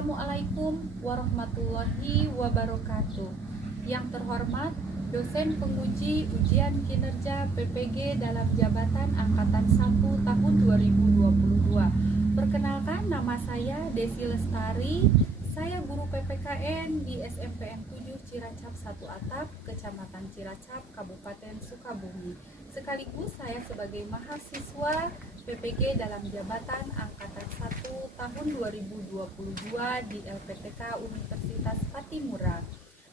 Assalamualaikum warahmatullahi wabarakatuh. Yang terhormat dosen penguji ujian kinerja PPG dalam jabatan Angkatan 1 tahun 2022. Perkenalkan, nama saya Desi Lestari. Saya guru PPKN di SMPN 7 Ciracap 1 Atap, Kecamatan Ciracap, Kabupaten Sukabumi. Sekaligus saya sebagai mahasiswa PPG dalam jabatan Angkatan 1 tahun 2022 di LPTK Universitas Patimura.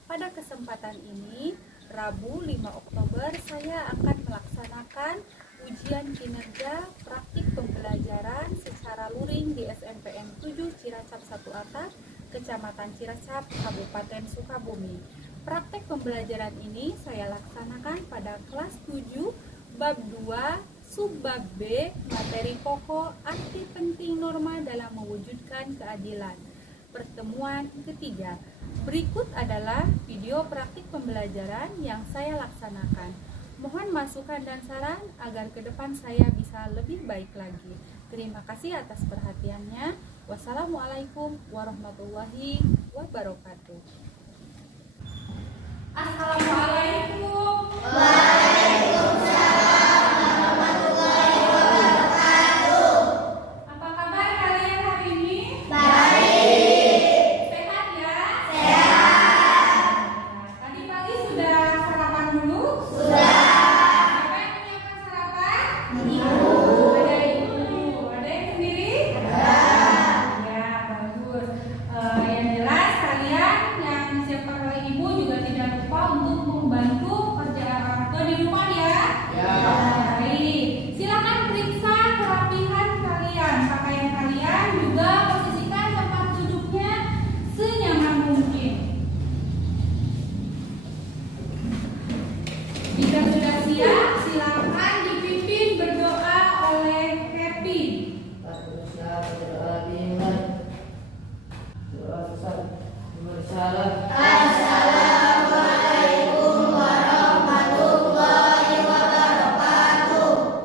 Pada kesempatan ini, Rabu 5 Oktober, saya akan melaksanakan ujian kinerja praktik pembelajaran secara luring di SMPN 7 Ciracap 1 Atap, Kecamatan Ciracap, Kabupaten Sukabumi. Praktek pembelajaran ini saya laksanakan pada kelas 7, bab 2, subbab B, materi pokok arti penting norma dalam mewujudkan keadilan. Pertemuan ketiga. Berikut adalah video praktik pembelajaran yang saya laksanakan. Mohon masukan dan saran agar ke depan saya bisa lebih baik lagi. Terima kasih atas perhatiannya. Wassalamualaikum warahmatullahi wabarakatuh. Assalamualaikum. Apa kabar kalian hari ini? Sehat ya? Nah, tadi pagi sudah sarapan dulu? Siapa yang menyiapkan sarapan? Ada ibu. Ada yang sendiri? Ya, bagus. Yang jelas kalian yang disiapkan oleh ibu juga tidak lupa untuk membantu kerjaan orang tua di rumah ya. Baik. Silakan periksa kerapihan kalian, pakaian kalian, juga posisikan tempat duduknya senyaman mungkin. Jika sudah siap, silakan dipimpin berdoa oleh Happy.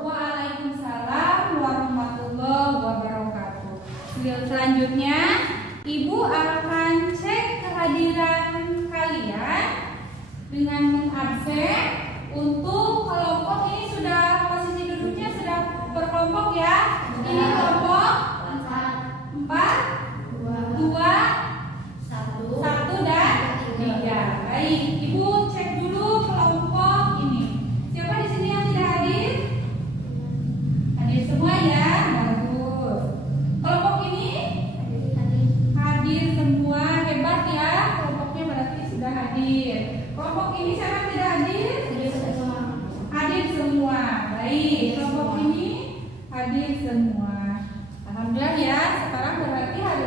Waalaikumsalam warahmatullahi wabarakatuh. Selanjutnya, Ibu akan cek kehadiran kalian dengan mengabsen untuk kelompok ini. Sudah posisi duduknya sudah berkelompok ya. Ini kelompok 4, 2, 1 dan 3. Baik, Ibu cek dulu kelompok ini. Siapa di sini yang tidak hadir? Hadir semua ya, bagus. Kelompok ini hadir semua, hebat ya. Kelompoknya berarti sudah hadir. Kelompok ini siapa yang tidak hadir? Hadir semua. Baik, kelompok ini hadir semua. Alhamdulillah ya. Sekarang berarti hari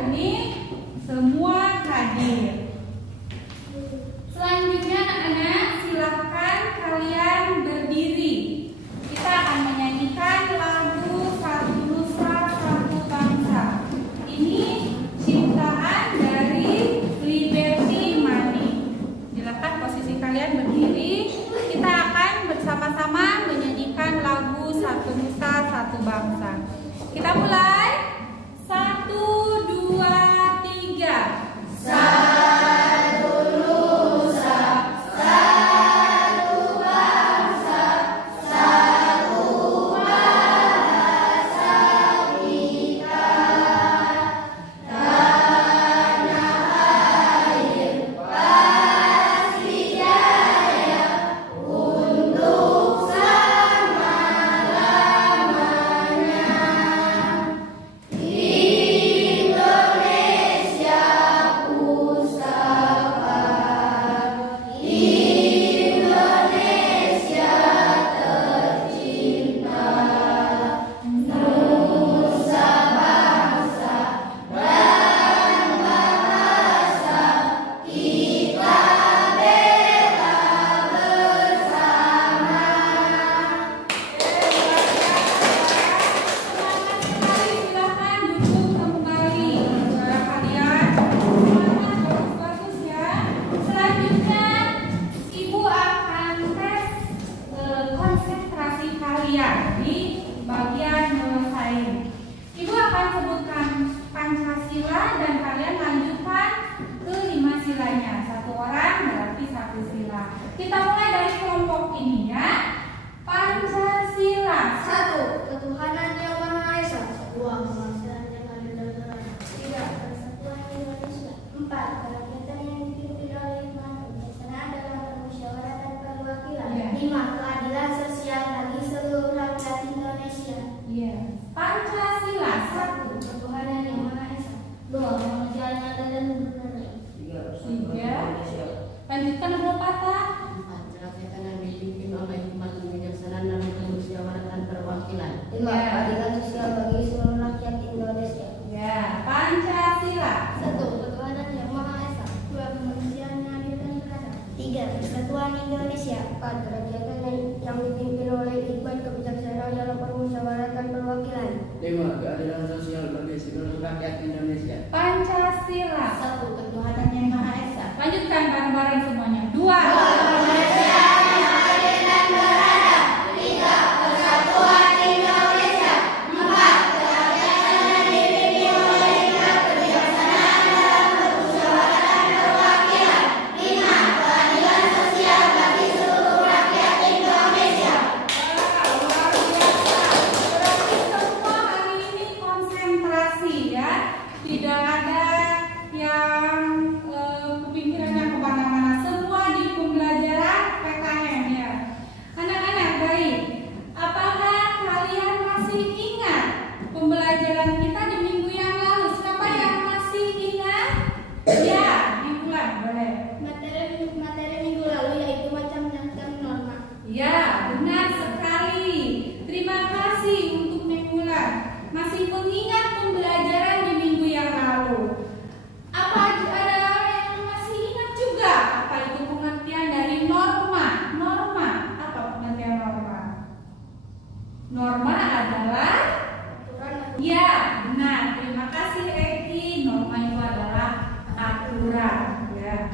aturan, ya,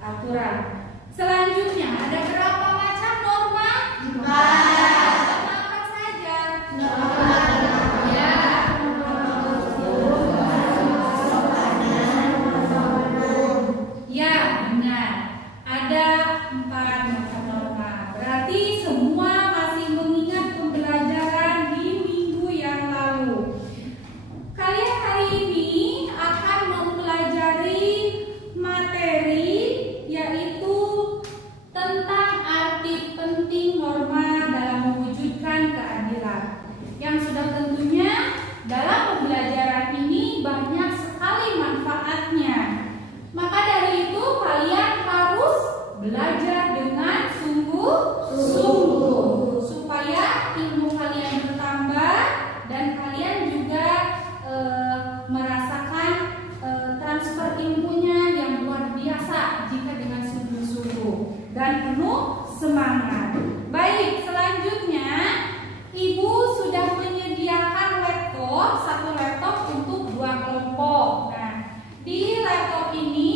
aturan. Selanjutnya ada berapa macam norma? 4. Norma apa saja? Ya. Ya, benar. Ada 4 macam norma. Berarti semua masih mengingat pembelajaran di minggu yang lalu. Kalian hari ini akan mempelajari materi yaitu tentang arti penting norma dalam mewujudkan keadilan. Yang sudah tentunya dalam pembelajaran ini banyak sekali manfaatnya. Maka dari itu kalian harus belajar dengan sungguh-sungguh supaya ilmu kalian bertambah dan kalian juga merasakan transfer ilmunya yang luar biasa jika dengan sungguh-sungguh dan penuh semangat. Baik, selanjutnya Ibu sudah menyediakan laptop, 1 laptop untuk 2 kelompok. Nah, di laptop ini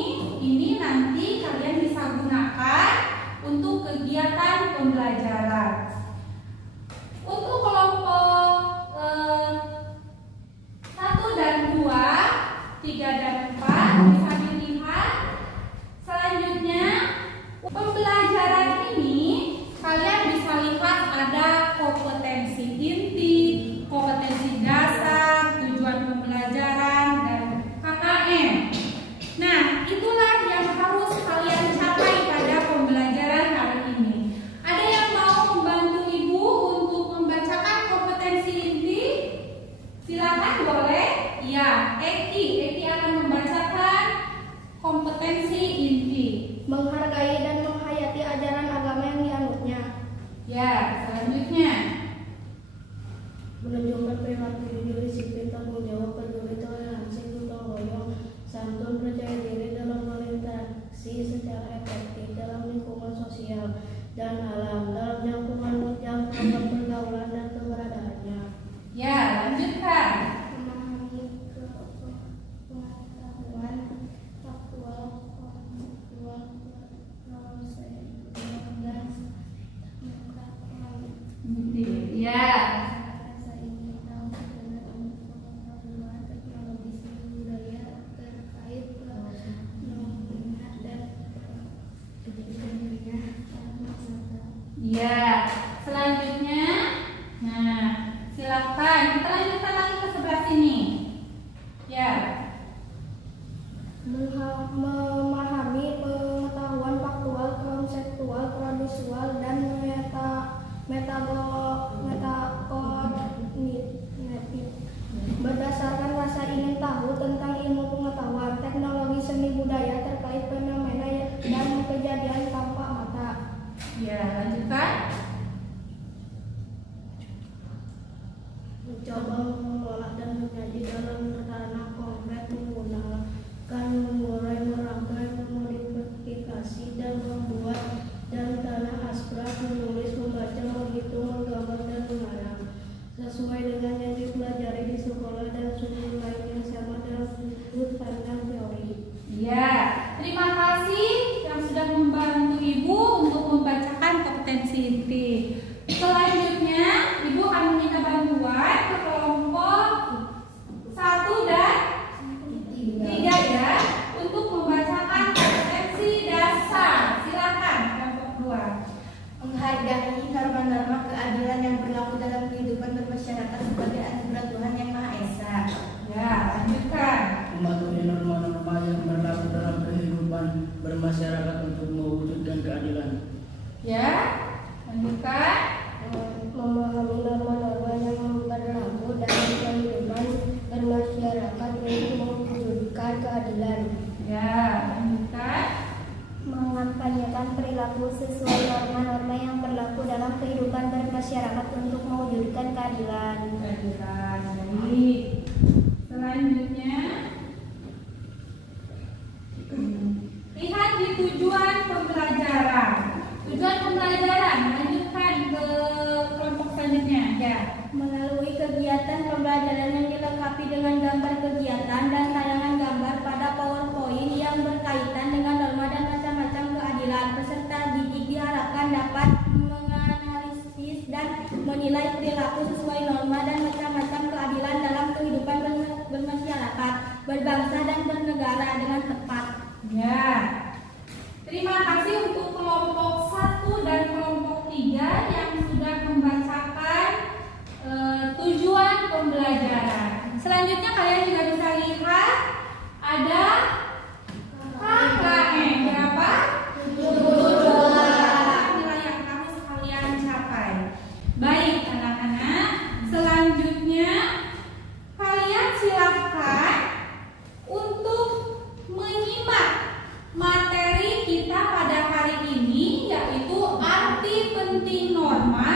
nanti kalian bisa gunakan untuk kegiatan pembelajaran. Untuk kelompok 1 dan 2, 3 dan 4 bisa dilihat. Selanjutnya pembelajaran ini kalian bisa lihat ada kompetensi inti, kompetensi dasar, tujuan pembelajaran, dan KKM. Nah, itulah yang harus kalian capai pada pembelajaran hari ini. Ada yang mau membantu Ibu untuk membacakan kompetensi inti? Silakan, boleh. Ya, Eki akan membacakan kompetensi inti. Menghargai dan menghayati ajaran agama yang dianutnya. Ya, selanjutnya Menunjukkan perilaku jujur, disiplin, tanggung jawab, peduli, toleransi, gotong royong, santun, percaya diri dalam berinteraksi secara efektif dalam lingkungan sosial dan alam, dalam jangkauan pergaulan dan keberadaannya. ya, lanjutkan. Memahami pengetahuan faktual, dan Ya, rasa ingin tahu dengan pengetahuan teknologi seni budaya terkait fenomena dan dunia yang nyata. ya. Selanjutnya, nah, silakan kita lanjutkan lagi ke sebelah sini. Ya, Memahami pengetahuan faktual, konseptual, prosedural, dan metakognitif berdasarkan rasa ingin tahu tentang ilmu pengetahuan teknologi seni budaya terkait fenomena dan kejadian tampak mata. ya, lanjutkan. Mencoba mengolah dan menyaji dalam ranah konkret, menggunakan mengurai, merangkai, memodifikasi, dan membuat dan tanah abstrak, menulis, membaca, menghitung, menggambar, dan mengarang sesuai dengan yang dipelajari di sekolah dan sumber lain yang sama dalam sudut pandang teori. Ya, terima kasih yang sudah membantu Ibu untuk membacakan kompetensi inti. Selanjutnya, Ibu akan meminta bantuan ke kelompok 1 dan 3 ya, untuk membacakan kompetensi dasar. Silakan kelompok 2. Menghargai norma-norma keadilan yang berlaku dalam kehidupan bermasyarakat sebagai anugerah Tuhan Yang Maha Esa. Ya, lanjutkan. Mematuhi norma-norma yang berlaku dalam kehidupan bermasyarakat untuk mewujudkan keadilan. Ya, lanjutkan. Memahami norma-norma yang berlaku dalam kehidupan bermasyarakat untuk mewujudkan keadilan. Ya, lanjutkan. Mengampanyekan perilaku sesuai norma-norma yang berlaku dalam kehidupan bermasyarakat untuk mewujudkan keadilan. Keadilan. Baik. Selanjutnya, lihat di tujuan pembelajaran. Tujuan pembelajaran, lanjutkan ke kelompok selanjutnya. Ya. Melalui kegiatan pembelajaran yang dilengkapi dengan gambar kegiatan dan tayangan gambar pada PowerPoint yang berkaitan dan bernegara dengan tepat. Ya. Terima kasih untuk kelompok 1 dan kelompok 3 yang sudah membacakan tujuan pembelajaran. Selanjutnya kalian juga bisa lihat ada KKM berapa? 7 nilai yang kamu sekalian capai. Baik anak-anak, selanjutnya kalian silahkan untuk menyimak materi kita pada hari ini, yaitu arti penting norma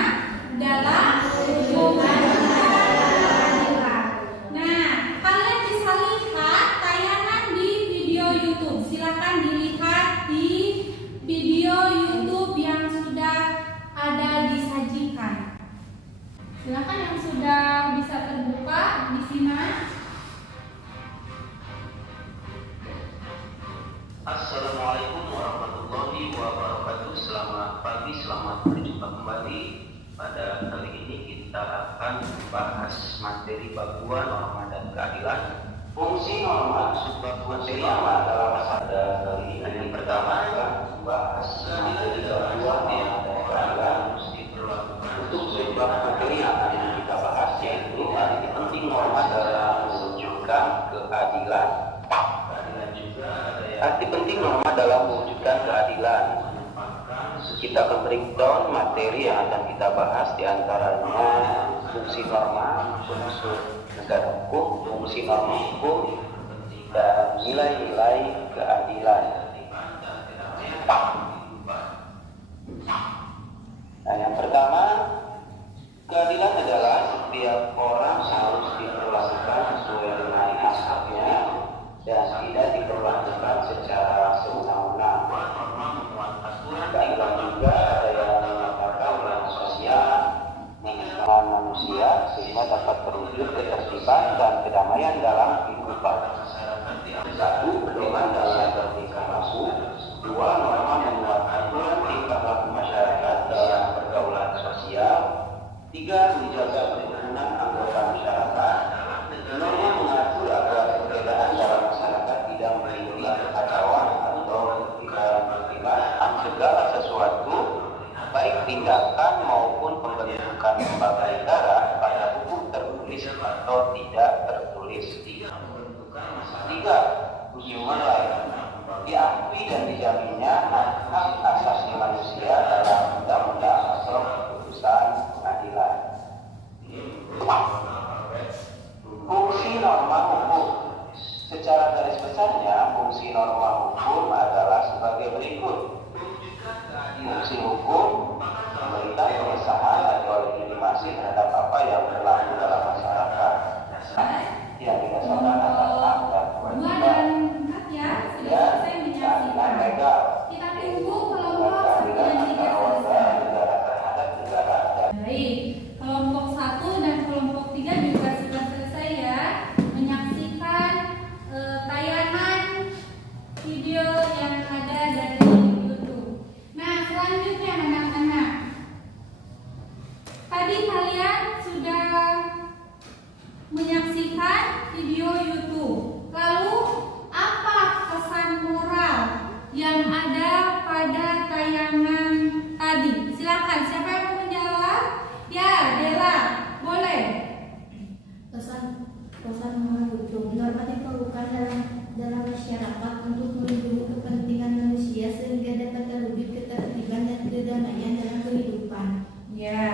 dalam pembahasan keadilan. Nah, kalian bisa lihat tayangan di video YouTube. Silakan dilihat di video YouTube yang sudah ada disajikan. Silakan yang sudah bisa terbuka di sini. Assalamualaikum warahmatullahi wabarakatuh. Selamat pagi, selamat berjumpa kembali. Pada kali ini kita akan membahas materi bab 2 norma dan keadilan. Fungsi norma, subbab materi norma dalam ada kali ini. Yang pertama adalah membahas materi bab 2 norma dan keadilan mesti berlakukan. Untuk subbab materi yang akan kita bahas yaitu arti penting norma dalam mewujudkan keadilan. Arti penting norma dalam mewujudkan keadilan. Kita akan breakdown materi yang akan kita bahas, diantaranya fungsi norma, unsur negara hukum, fungsi norma hukum, dan nilai-nilai keadilan. Nah, yang pertama, keadilan adalah setiap orang harus diperlakukan sesuai dengan hak-haknya dan tidak diperlakukan secara sewenang-wenang. Keadilan juga ada yang mengatakan yang sosial, mengenal manusia sehingga dapat terwujud ketertiban dan kedamaian dalam kehidupan. 1. Pedoman dalam bertingkah laku. 2. Norma memuat aturan tingkah laku masyarakat dalam pergaulan sosial. 3. Menjaga kerukunan anggota masyarakat. Norma mengatur agar perbedaan dalam masyarakat tidak menimbulkan kekacauan atau mengakibatkan segala sesuatu, baik tindakan maupun pembentukan lembaga negara pada hukum tertulis atau tidak tertulis. 3. Human rights, diakui dan dijaminnya hak asasi manusia dalam undang-undang atau keputusan pengadilan. Fungsi norma hukum. Secara garis besarnya, fungsi norma hukum adalah sebagai berikut. Fungsi hukum memberikan pengesahan atau legitimasi terhadap apa yang berlaku dalam masyarakat yang didasarkan atas hak dan kewajiban dan legal. Kita tunggu kelompok 1 dan 3 selesai. Baik, kelompok 1 dan kelompok 3 juga sudah selesai ya menyaksikan tayangan video yang ada dari YouTube. Nah, selanjutnya anak-anak, tadi kalian sudah menyaksikan video YouTube. Lalu apa pesan moral yang ada pada tayangan tadi? Silakan, siapa yang mau menjawab? Ya, Dela, boleh. Pesan moral hukum. Norma diperlukan dalam masyarakat untuk melindungi kepentingan manusia sehingga dapat terwujud ketertiban dan kedamaian dalam kehidupan. Ya,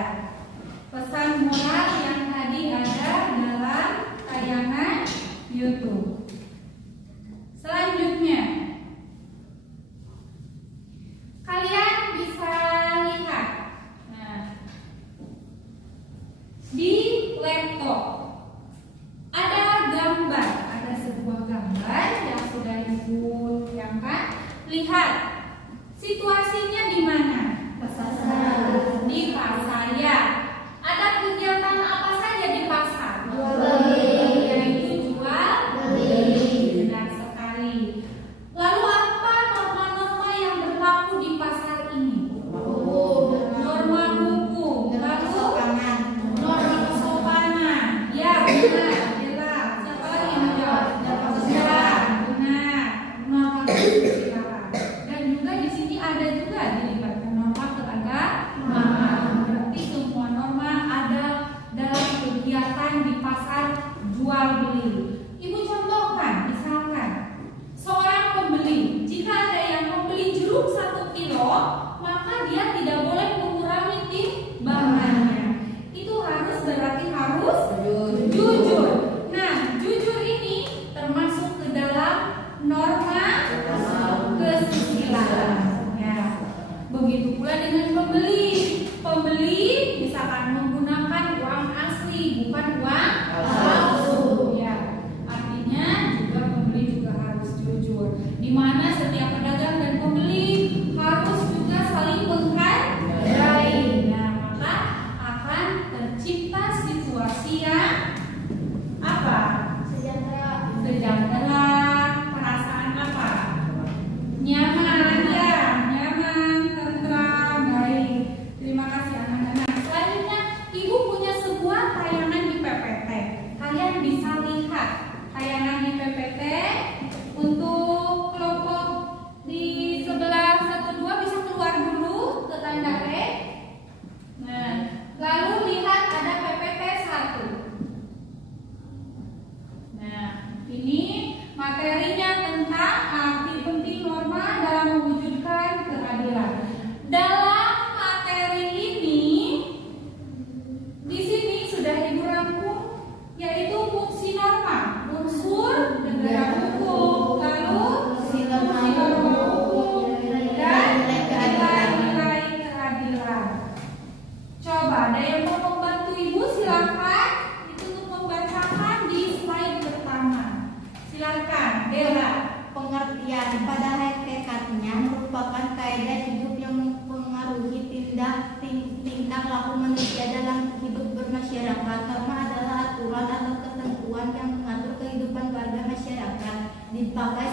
pesan moral yang tadi ada dalam tayangan YouTube. Selanjutnya, kalian bisa lihat, nah, di laptop ada gambar, ada sebuah gambar yang sudah ibu yang kan. Lihat situasinya di mana? Pasar. Di pasar ya. Ada kegiatan apa saja di pasar? Yaitu jual beli. Benar sekali. Lalu apa norma-norma yang berlaku di pasar ini? Norma hukum. Lalu norma kesopanan. Ya benar. Siapa lagi yang menjawab? Ya.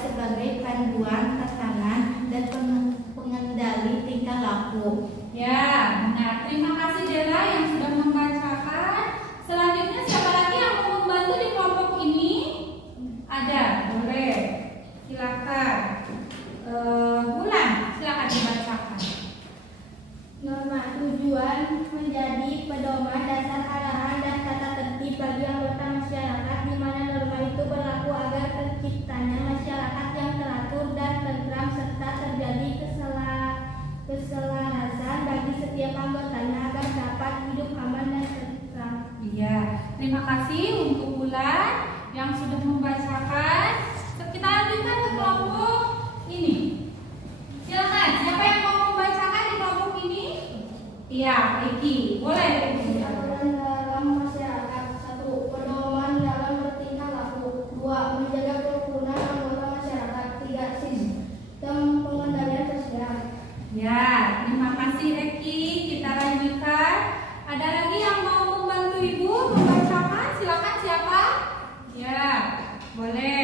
sebagai panduan tatanan dan pengendali tingkah laku. Ya, benar. Terima kasih Dela yang sudah membacakan. Selanjutnya siapa lagi yang mau membantu di kelompok ini? Ada, boleh. Silakan. Bulan, silakan dibacakan. Norma tujuan menjadi pedoman dasar arahan dan tata tertib bagi anggota masyarakat, di mana norma itu berlaku agar terciptanya masyarakat yang teratur dan tentram serta terjadi keselarasan bagi setiap anggotanya agar dapat hidup aman dan tentram. Iya, terima kasih untuk Bulan yang sudah membacakan. Kita lanjutkan ke kelompok ini. Silakan, siapa yang mau membacakan di kelompok ini? Iya, Eki, boleh. Aturan dalam masyarakat. 1. Pedoman dalam bertingkah laku. 2. Menjaga kerukunan anggota masyarakat. 3. Sistem pengendalian sosial. Ya, terima kasih Eki. Kita lanjutkan. Ada lagi yang mau membantu Ibu membacakan? Silakan siapa? Ya, boleh.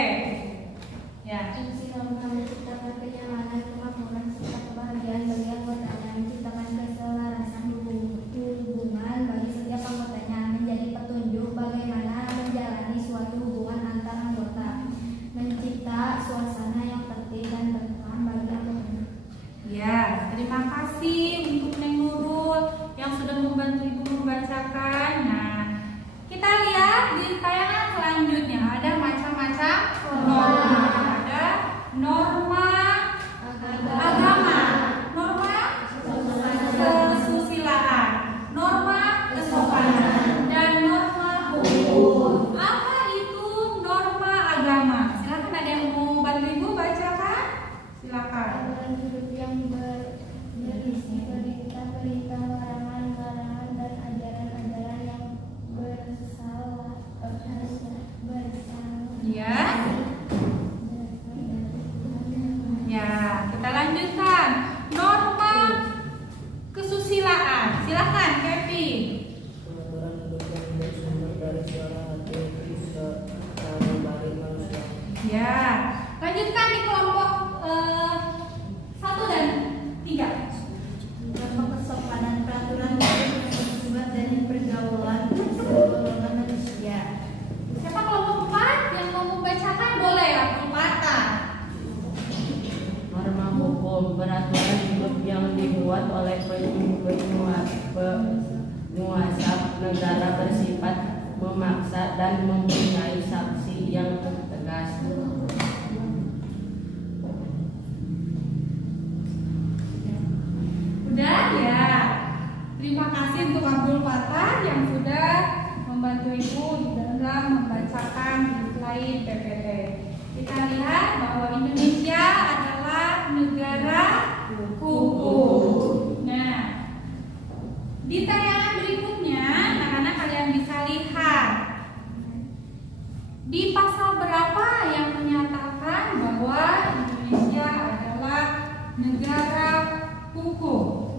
Ya. Fungsi norma menciptakan kenyamanan, kemakmuran, serta kebahagiaan bagi anggotanya, menciptakan keselarasan hubungan bagi setiap anggotanya, menjadi petunjuk bagaimana menjalani suatu hubungan antar anggota, mencipta suasana yang tertib dan tentram bagi anggotanya. Ya, terima kasih untuk Neng Nurul yang sudah membantu Ibu membacakan. Nah, kita lihat di tayangan selanjutnya ada macam-macam norma. Ada norma agama, norma kesusilaan, norma kesopanan, dan norma hukum. Apa itu norma agama? Silakan, ada yang mau bantu Ibu bacakan? Silakan. Aturan hidup yang berisi perintah-perintah, larangan-larangan, dan ajaran-ajaran yang bersalah. Ya. Ya, kita lanjutkan. Norma kesusilaan. Silakan, Kevin. Pengaturan hidup yang bersumber dari suara hati secara baik manusia. Ya, lanjutkan di kelompok 1 dan 3. Norma kesopanan, peraturan yang bersumber dari pergaulan keseluruhan manusia. Siapa kelompok 4 yang mau membacakan? Boleh ya, kata. Norma hukum, peraturan hidup yang dibuat oleh penguasa negara bersifat memaksa dan mempunyai sanksi yang tegas. Udah ya. Terima kasih untuk Abdul Fatah yang sudah membantu Ibu di dalam membacakan di slide PPT. Kita lihat bahwa Indonesia adalah negara hukum. Nah, di tayangan berikutnya anak-anak kalian bisa lihat di pasal berapa yang menyatakan bahwa Indonesia adalah negara hukum.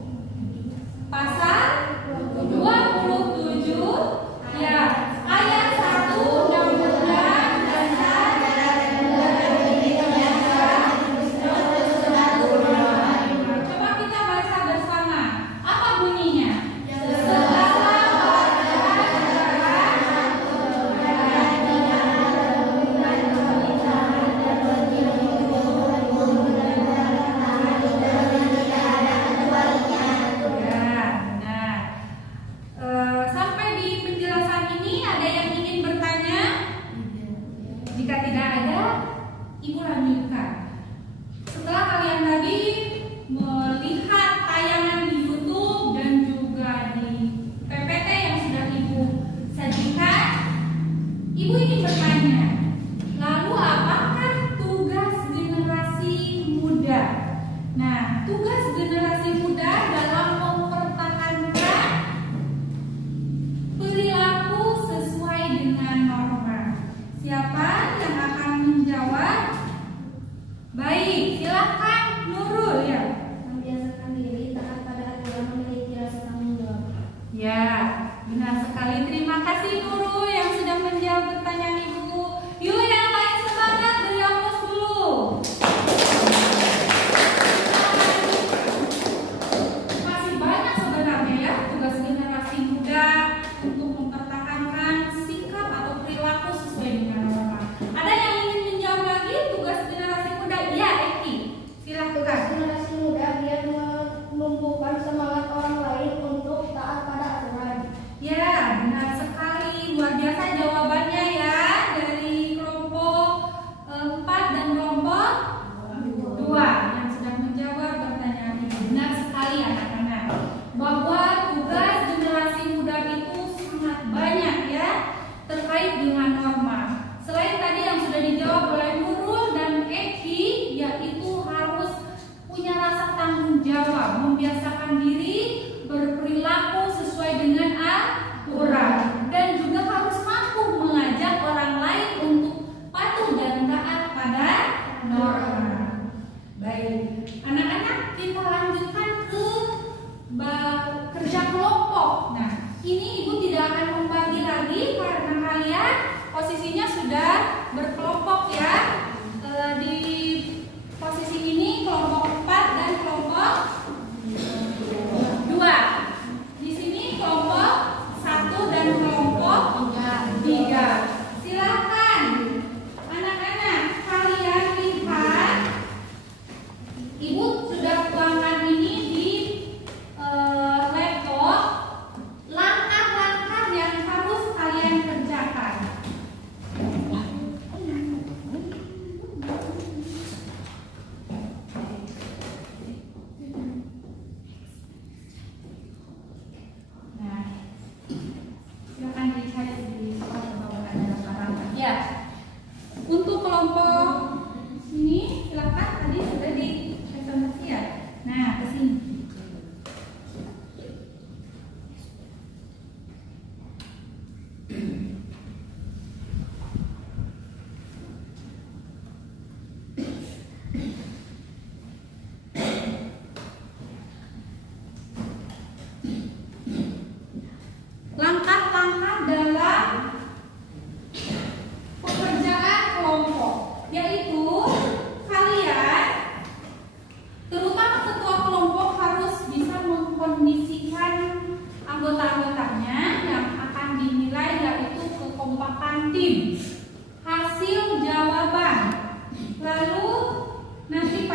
Pasal 27 ya, ayat 1 Undang-Undang Dasar Coba kita baca bersama. Apa bunyinya? Segala sampai di penjelasan ini ada yang ingin bertanya? Jika tidak ada, Ibu lanjutkan. Setelah kalian tadi melihat tayangan di YouTube dan juga di PPT yang sudah Ibu sajikan, Ibu ingin bertanya, lalu apakah tugas generasi muda? Nah, tugas generasi muda dalam mempertahankan perilaku sesuai dengan norma. Siapa yang akan menjawab? Baik, silakan Nurul.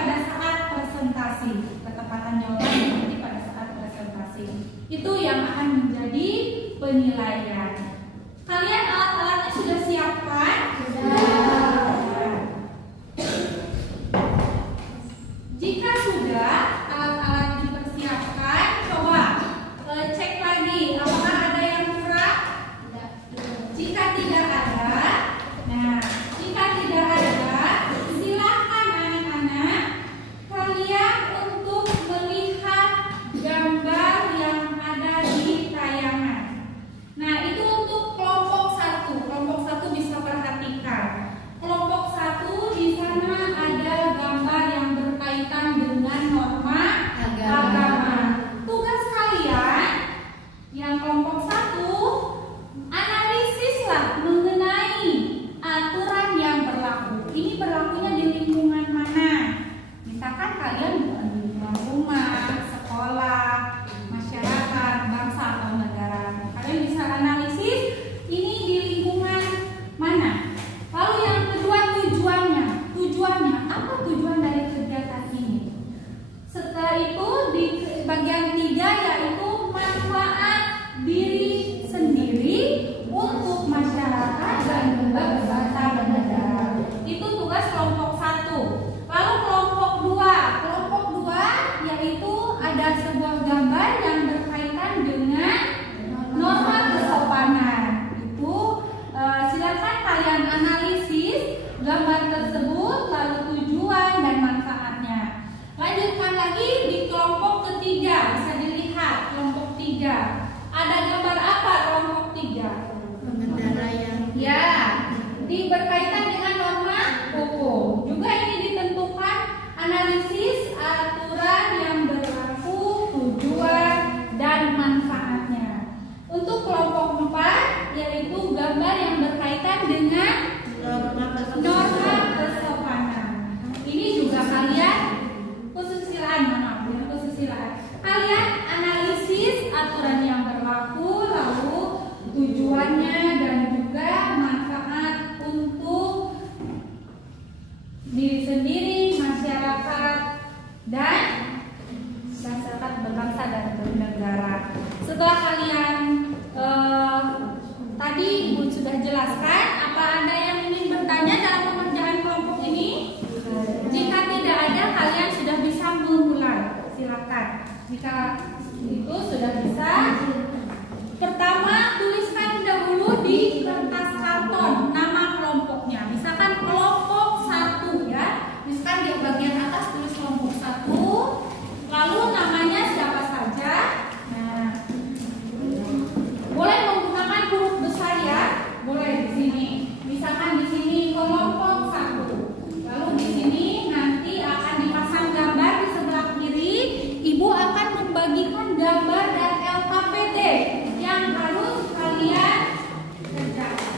pada saat presentasi. Ketepatan jawaban nanti pada saat presentasi. Itu yang akan menjadi penilaian. Kalian alat-alatnya sudah siapkan? Sudah. Jika sudah alat-alat dipersiapkan, coba cek lagi apakah ada yang kurang? Jika tidak ada, jika tidak ada, silakan anak-anak kalian untuk melihat gambar yang ada di tayangan. Nah, itu untuk kelompok 1. Kelompok 1 bisa perhatikan. Kelompok 1 di sana ada gambar yang berkaitan dengan norma agama. Tugas kalian yang kelompok 1, analisislah mengenai aturan yang berlaku. Ini berlakunya di lingkungan mana? Misalkan kalian di lingkungan rumah, sekolah, masyarakat, bangsa atau negara. Kalian bisa analisis ini di lingkungan mana. Lalu yang kedua, tujuannya. Tujuannya apa tujuan dari kegiatan ini? Setelah itu di bagian 3 yaitu manfaat diri sendiri untuk masyarakat dan juga bangsa dan negara. Itu tugas kelompok 1. Lalu kelompok 2. Kelompok 2 yaitu ada sebuah gambar yang berkaitan dengan norma kesopanan. Itu silakan kalian analisis gambar tersebut, lalu tujuan dan manfaatnya. Lanjutkan lagi di kelompok ketiga, bisa dilihat kelompok 3. Ada gambar apa kelompok 3? Pengendara yang Berkaitan dengan norma hukum. Juga ini ditentukan analisis aturan yang berlaku, tujuan dan manfaatnya. Untuk kelompok 4 yaitu gambar yang berkaitan dengan norma kesopanan. Ini juga kalian kalian analisis aturan yang berlaku, lalu tujuannya dan juga manfaat untuk diri sendiri, masyarakat dan masyarakat berbangsa dan bernegara. Setelah kalian tadi Ibu sudah jelaskan, apa ada yang ingin bertanya dalam pengerjaan kelompok ini? Jika tidak ada, kalian sudah bisa memulai. Silakan. Jika itu sudah bisa, pertama tuliskan dahulu di kertas karton nama kelompoknya. Misalkan kelompok 1 ya. Misalkan di bagian atas tulis kelompok 1, lalu namanya siapa saja. Nah, boleh menggunakan huruf besar ya. Boleh di sini. Misalkan di sini kelompok 1. Lalu di sini nanti akan dipasang gambar di sebelah kiri. Ibu akan membagikan gambar dan LKPD yang harus kalian kerjakan.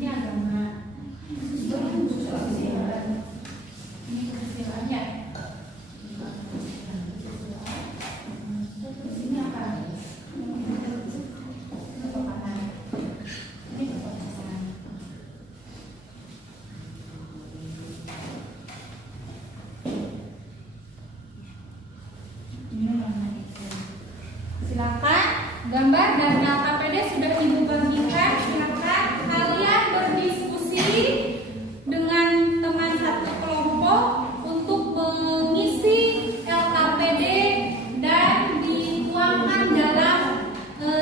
Ini agama. Ini kesusilaannya. Ini apa? Kesopanan. Ini kesopanan. Ini warna itu. Silakan gambar dan LKPD sudah Ibu bagikan. Silakan kalian berdiskusi dengan teman satu kelompok untuk mengisi LKPD dan dituangkan dalam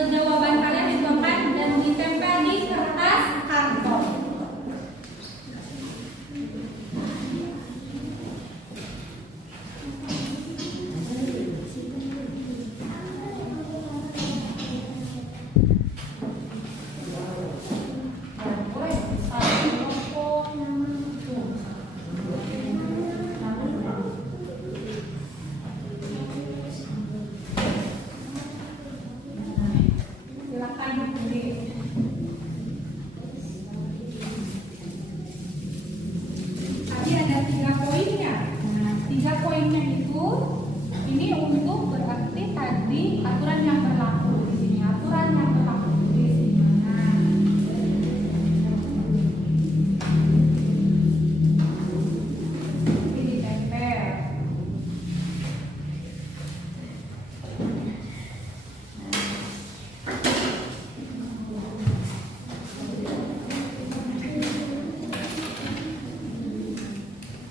jawaban kalian, dituangkan dan ditempel di kertas karton. Jadi aturan yang berlaku di sini, aturan yang berlaku di sini. Nah, ini ditempel.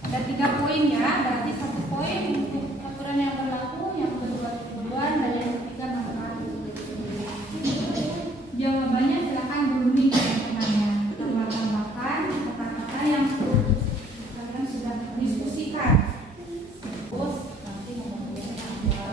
Ada 3 poin ya, berarti 1 poin untuk aturan yang berlaku, yang kedua ketentuan, dan yang ketiga manfaat. Jawabannya silakan berunding teman-temannya. Kita tambahkan kata-kata yang kalian sudah diskusikan. Terus nanti ngomongin apa?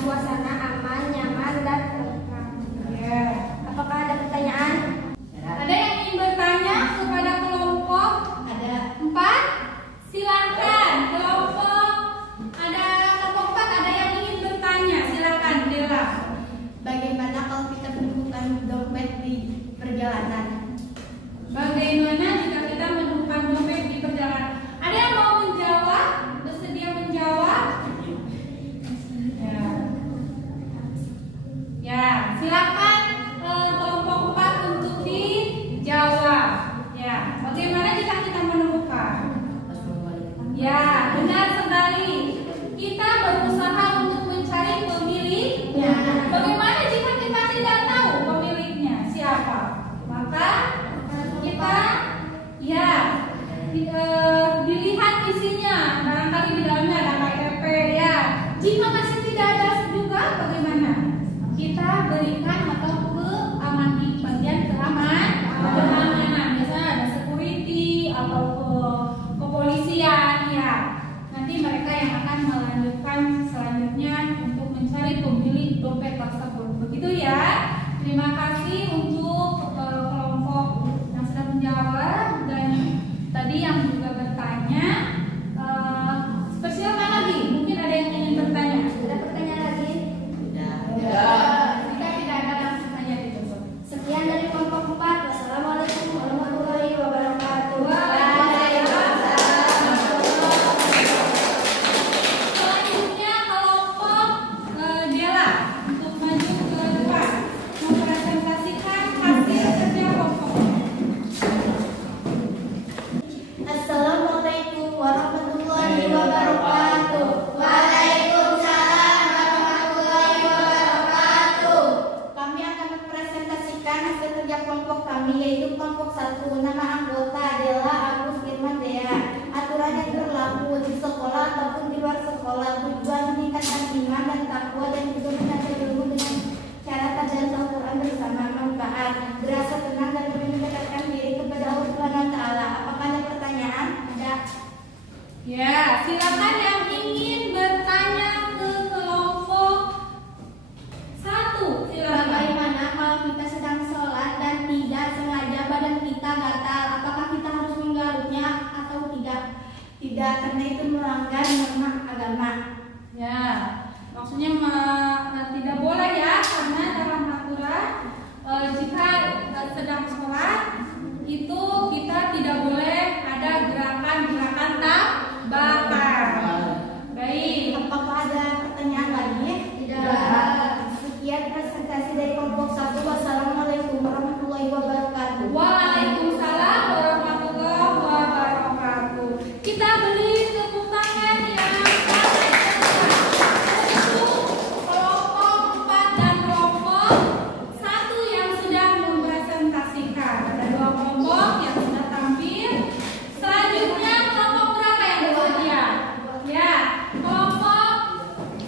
suasana aman, nyaman, dan tentram. Ya. Apakah ada pertanyaan? Ada yang ingin bertanya kepada kelompok? Ada. 4? Silakan kelompok. Ada kelompok 4 ada yang ingin bertanya. Silakan Dela. Bagaimana kalau kita menemukan dompet di perjalanan? Bagaimana jika kita menemukan dompet di perjalanan? Ada yang mau menjawab? Bersedia menjawab? Ya. Ya, silakan kelompok 4 untuk dijawab. Ya, bagaimana jika kita menemukan? Ya, benar sekali. Kita berusaha untuk mencari pemiliknya. Bagaimana jika kita tidak tahu pemiliknya siapa? Maka kita dilihat isinya. Barangkali di dalamnya ada KTP ya. Jika masih tidak ada juga bagaimana? Kita berikan atau ke bagian keamanan. Biasanya ada security atau kepolisian ya. Nanti mereka yang akan melanjutkan selanjutnya untuk mencari pemilik dompet tersebut. Begitu ya. Terima kasih untuk kelompok yang sudah menjawab dan tadi yang juga bertanya. Spesial mana lagi? Mungkin ada yang ingin bertanya. Ada pertanyaan lagi? Jika tidak ada langsung saja ditutup. Sekian dari kelompok 4. Wassalamualaikum warahmatullahi wabarakatuh. Selanjutnya kelompok Dela untuk maju ke depan mempresentasikan hasil kerja kelompok. Assalamualaikum warahmatullahi wabarakatuh. Waalaikumsalam warahmatullahi wabarakatuh. Kami akan mempresentasikan hasil kerja kelompok kami, yaitu kelompok 1. Nama anggota adalah Agus Firman Dea. Aturan yang berlaku di sekolah ataupun di luar sekolah, tujuan meningkatkan iman dan takwa dan juga menambah ilmu dengan cara tajam Al-Quran bersama manfaat, berasa tenang dan lebih mendekatkan diri kepada Allah Subhanahu wa Ta'ala. Apakah ada pertanyaan? Ada. Ya, silakan yang ingin bertanya ke kelompok 1. Silakan. Bagaimana kalau kita sedang sholat dan tidak sengaja badan kita gatal? Apakah kita harus menggaruknya atau tidak? Tidak, karena itu melanggar norma agama. Ya, maksudnya tidak boleh ya, karena dalam aturan jika sedang sholat itu kita tidak boleh ada gerakan-gerakan bakar. Baik. Apakah ada pertanyaan lagi? Tidak. Sekian presentasi dari kelompok 1. Wassalamualaikum warahmatullahi wabarakatuh. Waalaikumsalam warahmatullahi wabarakatuh. Kita beri tepuk tangan yang untuk kelompok 4 dan kelompok 1 yang sudah mempresentasikan. Ada 2 kelompok yang sudah tampil. Selanjutnya kelompok berapa yang bersedia? Ya, kelompok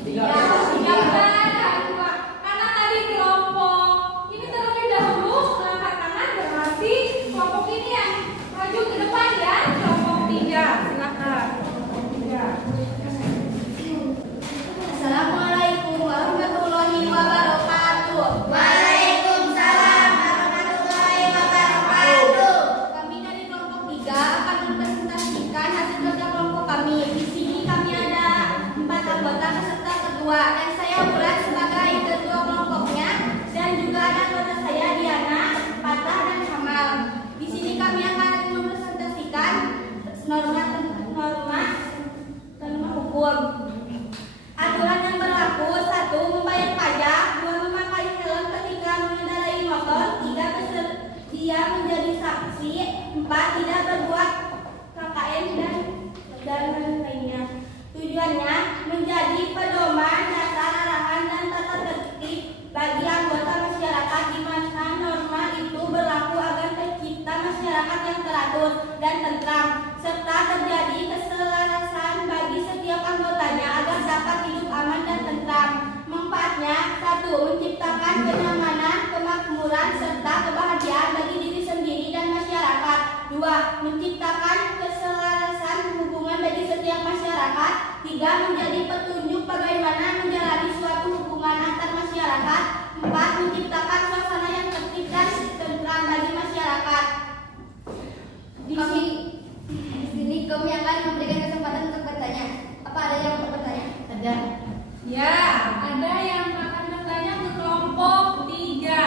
3 dan 2. Karena tadi kelompok ini terlebih dahulu mengangkat tangan, berarti kelompok ini yang maju ke depan ya. Kelompok 3, silakan. Kelompok 3. Assalamualaikum warahmatullahi wabarakatuh. Waalaikumsalam warahmatullahi wabarakatuh. Kami dari kelompok 3 akan mempresentasikan hasil kerja kelompok kami. Di sini kami ada 4 anggota beserta ketua, dan saya Bulan sebagai ketua kelompoknya, dan juga ada anggota saya Diana, Patah, dan Kamal. Di sini kami akan mempresentasikan norma hukum. Aturan yang berlaku: 1. Membayar pajak, 2. memakai helm ketika mengendarai motor, 3. bersedia menjadi saksi, 4. tidak berbuat KKN dan lainnya. Tujuannya menjadi pedoman, dasar, arahan, dan tata tertib bagi anggota masyarakat di mana norma itu berlaku agar tercipta masyarakat yang teratur dan tentram, serta terjadi keselarasan bagi setiap anggotanya agar dapat hidup aman dan tentram. Manfaatnya: 1. Menciptakan kenyamanan, kemakmuran, serta kebahagiaan bagi diri sendiri dan masyarakat. 2. Menciptakan keselarasan hubungan bagi setiap masyarakat. 3. Menjadi petunjuk bagaimana menjalani suatu hubungan menciptakan suasana yang tertib dan tentram bagi masyarakat. Di sini kami akan memberikan kesempatan untuk bertanya. Apa ada yang mau bertanya? Ada. Ya, ada yang akan bertanya ke kelompok 3.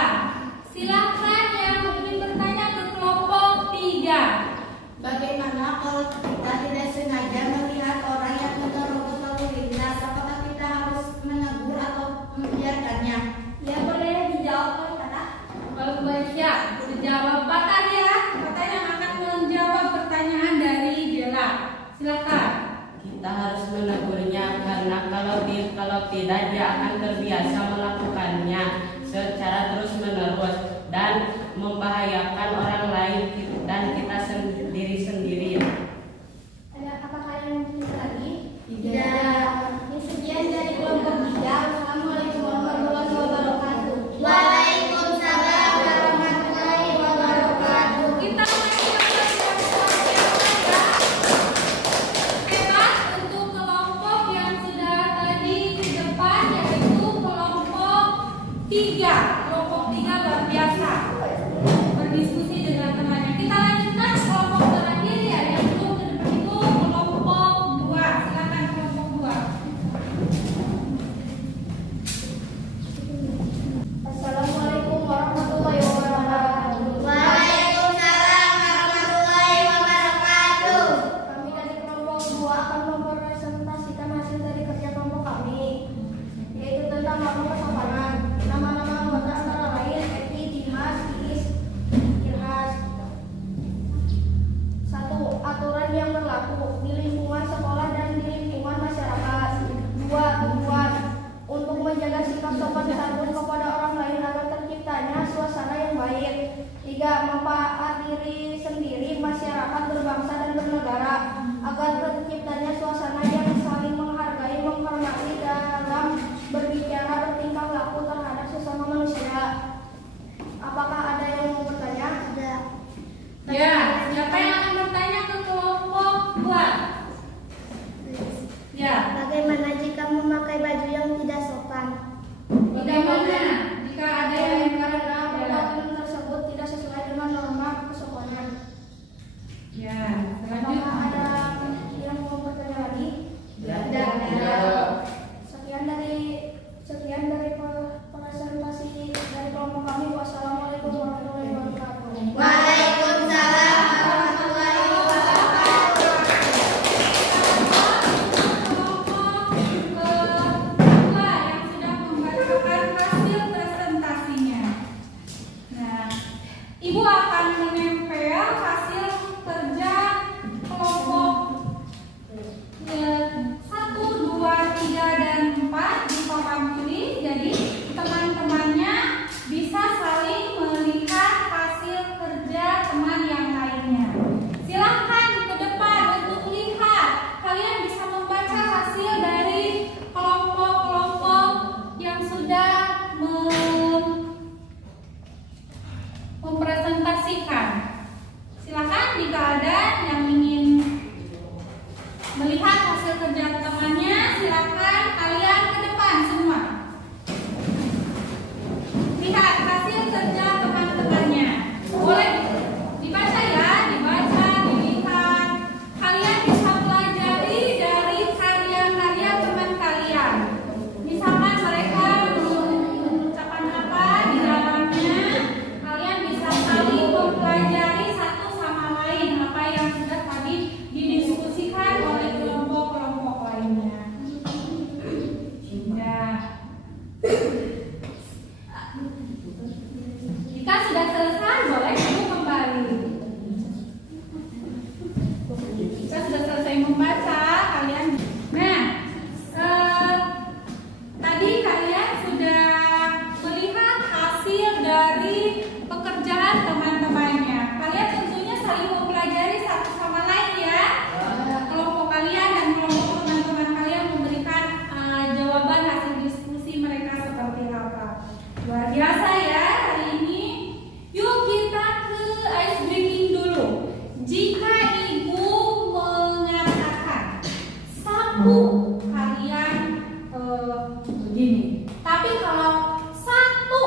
Silakan yang ingin bertanya ke kelompok 3. Bagaimana kalau kita tidak sengaja melihat orang yang menerobos lalu lintas? Apakah kita harus menegur atau membiarkannya? Ya, boleh dijawab oleh Kakak. Siap, dijawab Bapak ya. Bapak yang akan menjawab pertanyaan dari Bella. Silakan. Kita harus menegurnya karena kalau tidak dia akan terbiasa melakukannya secara terus-menerus dan membahayakan orang lain dan kita sendiri. Apakah yang bisa lagi? Tidak. Ini sekian dari kelompok 3. Assalamualaikum warahmatullahi wabarakatuh. Waalaikumsalam warahmatullahi wabarakatuh. Kita hebat untuk kelompok yang sudah tadi di depan, yaitu kelompok 3. Kelompok 3 luar biasa berdiskusi dengan temannya. Kita lanjutkan ke kelompok terakhir ya, yaitu kelompok 2. Silakan kelompok 2. Assalamualaikum warahmatullahi wabarakatuh. Waalaikumsalam warahmatullahi wabarakatuh. Kami dari kelompok 2 akan mempresentasikan hasil dari kerja kelompok kami, yaitu tentang norma kesopanan. Nama-nama anggota antara lain Eti, Dimas, Iis, Irhas. 1. Aturan yang berlaku di lingkungan sekolah dan di lingkungan masyarakat. 2. Tujuan untuk menjaga sikap sopan santun kepada orang lain agar terciptanya suasana yang baik. 3. Manfaat diri sendiri, masyarakat, berbangsa dan bernegara agar terciptanya suasana yang saling menghargai, menghormati dalam berbicara, bertingkah laku terhadap sesama manusia. Apakah ada yang mau bertanya? Ada. Ya, siapa yang akan bertanya ke kelompok 2? Ya, Bagaimana jika memakai baju yang tidak sopan? bagaimana jika ada yang Karena perbuatan tersebut tidak sesuai dengan norma kesopanan. Ya, Apakah selanjutnya. ada yang mau bertanya lagi? Tidak. Sekian dari presentasi dari kelompok kami. Wassalamualaikum warahmatullahi wabarakatuh. Waalaikumsalam warahmatullahi wabarakatuh. Kelompok kedua yang sudah membacakan hasil presentasinya. Nah, Ibu akan menempel hasil kerja kelompok 1, 2, 3, dan 4 di papan tulis. Jadi teman-temannya bisa saling melihat hasil kerja teman yang lainnya. Silahkan ke depan untuk lihat. Kalian bisa membaca hasil dari kelompok-kelompok yang sudah mempresentasikan. Silakan jika ada yang ingin melihat hasil kerja temannya, silakan kalian ke depan semua. Lihat hasil kerja teman-temannya. Boleh dibaca ya, dibaca, dilihat. Kalian bisa pelajari dari karya-karya teman kalian. Misalkan mereka mengucapkan apa di dalamnya, kalian bisa saling mempelajari satu sama lain apa yang sudah tadi didiskusikan oleh kelompok-kelompok lainnya. Ya. Jika sudah selesai, boleh Ibu kembali. Jika sudah selesai membaca, kalian. Nah, tadi kalian sudah melihat hasil dari pekerjaan teman-temannya. Kalian tentunya saling mempelajari satu sama lain ya. Kelompok kalian dan kelompok teman-teman kalian memberikan jawaban hasil diskusi mereka seperti apa. Luar biasa ya hari ini. Yuk kita ke ice breaking dulu. Jika Ibu mengatakan sapu, kalian begini. Tapi kalau satu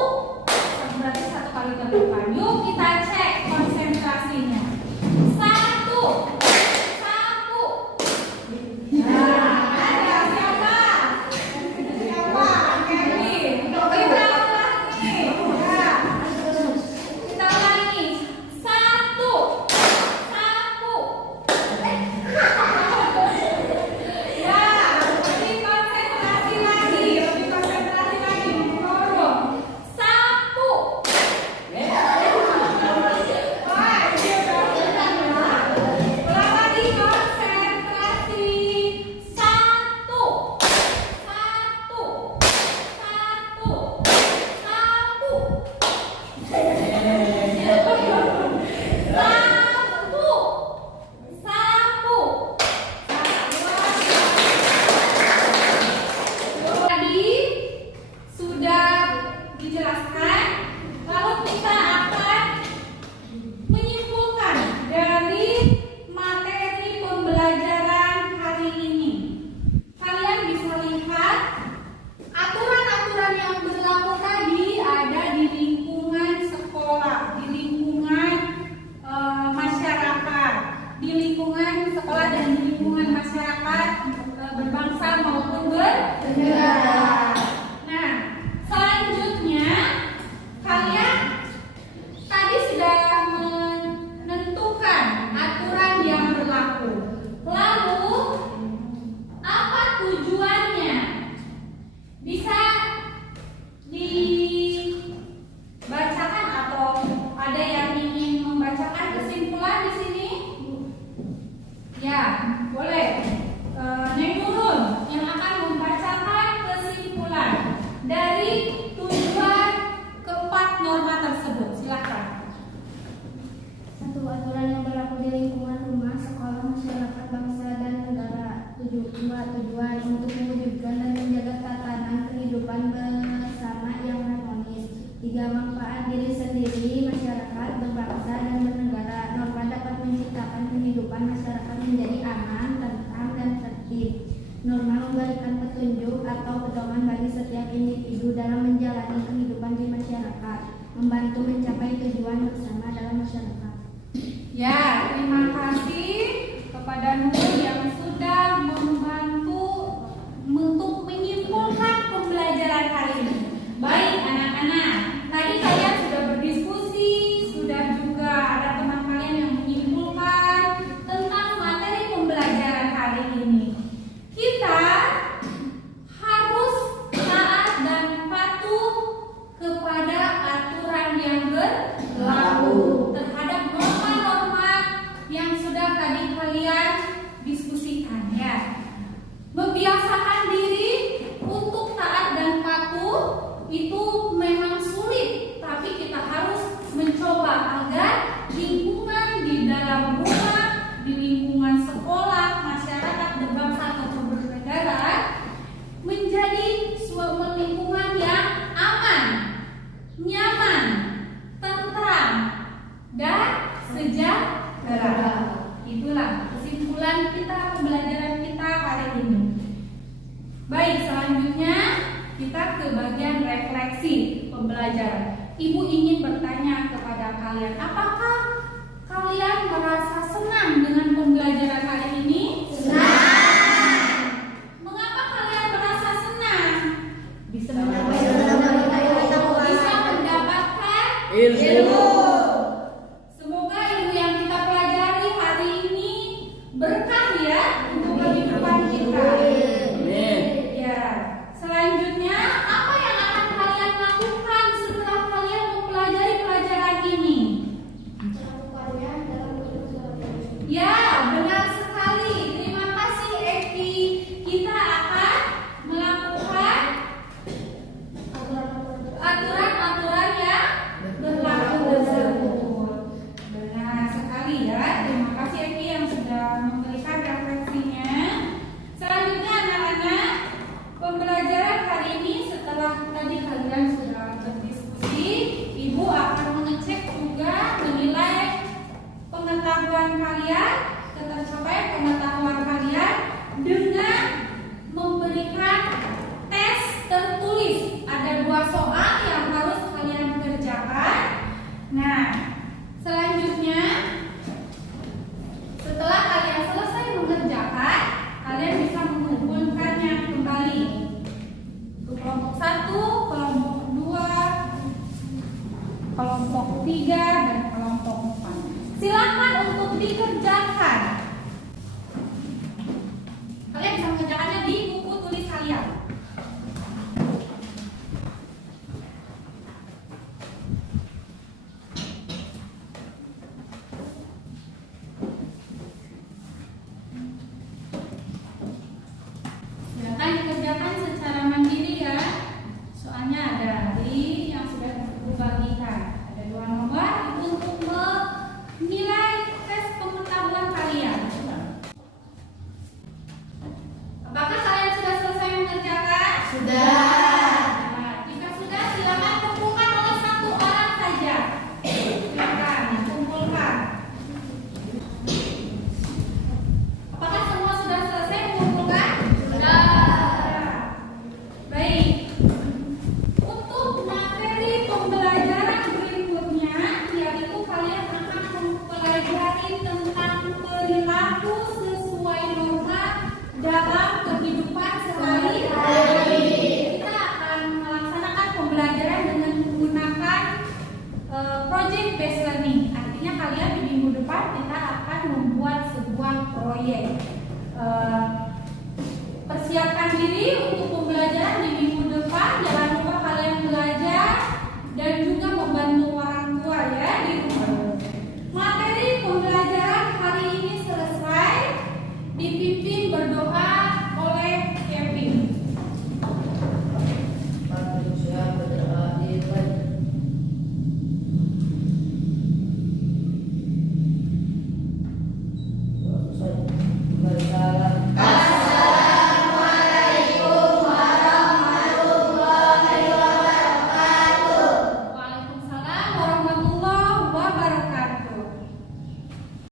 bernegara. Nah, selanjutnya kalian tadi sudah menentukan aturan yang berlaku. Lalu apa tujuannya? Bisa dibacakan atau ada yang ingin membacakan kesimpulan di sini? Ya, boleh. Neng Nurul yang akan membacakan kesimpulan dari tujuan keempat norma tersebut. Silakan. Satu, aturan yang berlaku di lingkungan rumah, sekolah, masyarakat, bangsa, dan negara. 2. Tujuan untuk mewujudkan dan menjaga tatanan kehidupan bersama yang harmonis. 3. Manfaat diri sendiri, masyarakat, berbangsa, dan bernegara. Norma dapat menciptakan kehidupan masyarakat menjadi aman, tentram, dan tertib. Norma memberikan petunjuk atau pedoman bagi setiap individu dalam menjalani kehidupan di masyarakat, membantu mencapai tujuan bersama dalam masyarakat. Ya, terima kasih kepada Nurul yang sudah membantu untuk menyimpulkan pembelajaran kali ini. Baik anak-anak, tadi kalian sudah berdiskusi, sudah juga ada teman kalian yang menyimpulkan tentang materi pembelajaran kali ini. Kita harus taat dan patuh kepada aturan yang berlaku terhadap norma-norma yang sudah tadi kalian diskusikan, ya. Membiasakan diri untuk taat dan patuh itu memang sulit, tapi kita harus mencoba agar lingkungan di dalam rumah, di lingkungan sekolah, masyarakat, berbangsa atau bernegara menjadi suatu lingkungan yang aman, nyaman, tentram, dan sejahtera. Itulah kesimpulan kita, pembelajaran kita hari ini. Baik, selanjutnya kita ke bagian refleksi pembelajaran. Ibu ingin bertanya kepada kalian, apakah kalian merasa senang dengan pembelajaran hari ini? Senang. Mengapa kalian merasa senang? Bisa mendapatkan Ilmu. Semoga ilmu yang kita pelajari hari ini berkah ya untuk kehidupan kita. Amin. Ya. Selanjutnya, apa yang akan kalian lakukan setelah kalian mempelajari pelajaran ini? Ya, diri untuk pembelajaran di